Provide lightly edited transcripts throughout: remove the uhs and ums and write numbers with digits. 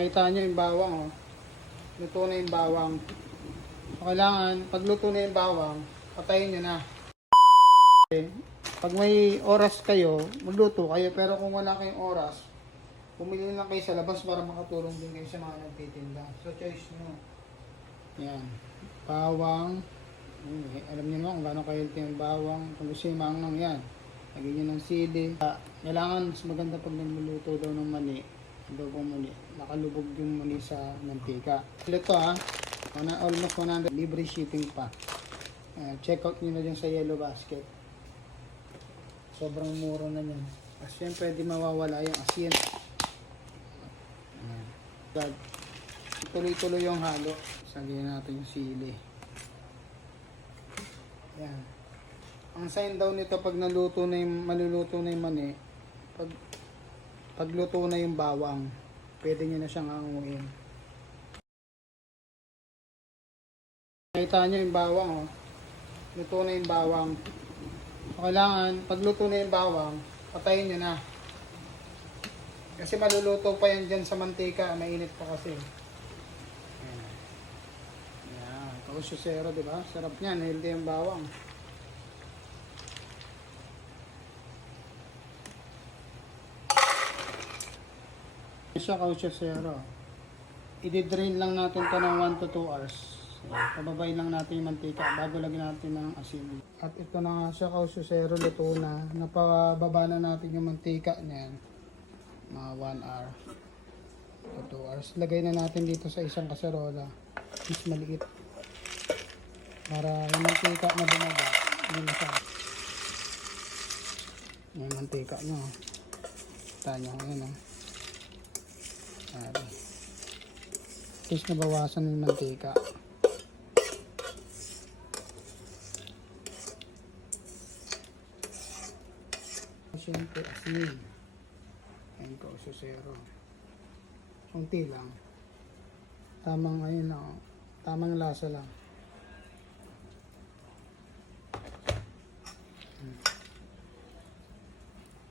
Nakita nyo yung bawang, oh. Luto na yung bawang. So, kailangan, pag luto na yung bawang, patayin nyo na. Okay. Pag may oras kayo, magluto kayo. Pero kung wala kayong oras, bumili lang kayo sa labas para makatulong din kayo sa mga nagtitinda. So, choice nyo. Yan. Bawang. Alam niyo naman kung gaano ka-healthy yung bawang. Kung gusto yung mangang yan, lagyan nyo ng sili. Kailangan mas maganda pag nagluluto daw ng mani. Adobong mani. Nakalubog yung mani sa mantika. Ito almost 100. Libre shipping pa. Check out nyo na dyan sa Yellow Basket. Sobrang mura na yan. Kasi yan pwede mawawala yung asin. Tuloy-tuloy yung halo. Sagyan natin yung sili. Yan. Ang sign daw nito pag maluluto na yung mani, pagluto na yung bawang, pwede nyo na siyang anguin. Nakita nyo yung bawang, oh. Luto na yung bawang. So, kailangan, pagluto na yung bawang, patayin nyo na. Kasi maluluto pa yan dyan sa mantika, mainit pa kasi. Kausyosero, di ba? Sarap niyan, healthy yung bawang. Isa kausyosero. I-drain lang natin to ng 1 to 2 hours. Pababayin lang natin yung mantika bago lagyan natin ng asin. At ito na nga siya kausyosero, luto na. Napababa na natin yung mantika niyan. Mga 1 hour to 2 hours. Lagay na natin dito sa isang kaserola. Mas maliit. Para yung mantika na bumaba, yun na siya. Yung mantika nyo. Kita nyo, yun o. At least nabawasan yung mantika. Siyempre, asin. Ayan ko, susero. Kunti lang. Tamang, ayun o. Tamang lasa lang.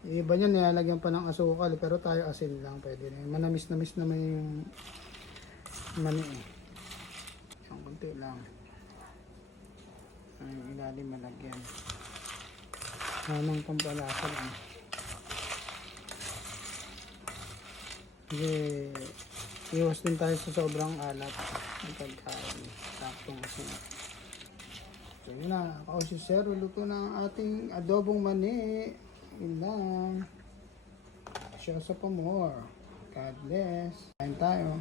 Iba niya nilalagyan pa ng asukal pero tayo asin lang pwede na. Manamis-namis naman yung mani eh. Yung konti lang. Ay, ilalim malagyan. Namang pampalasa lang. Kasi iwas din tayo sa sobrang alat ng pagkain. Taktong asin. So yun na, kausyosero, luto na ang ating adobong mani. Yun lang. Show us for more. God bless. Kain tayo.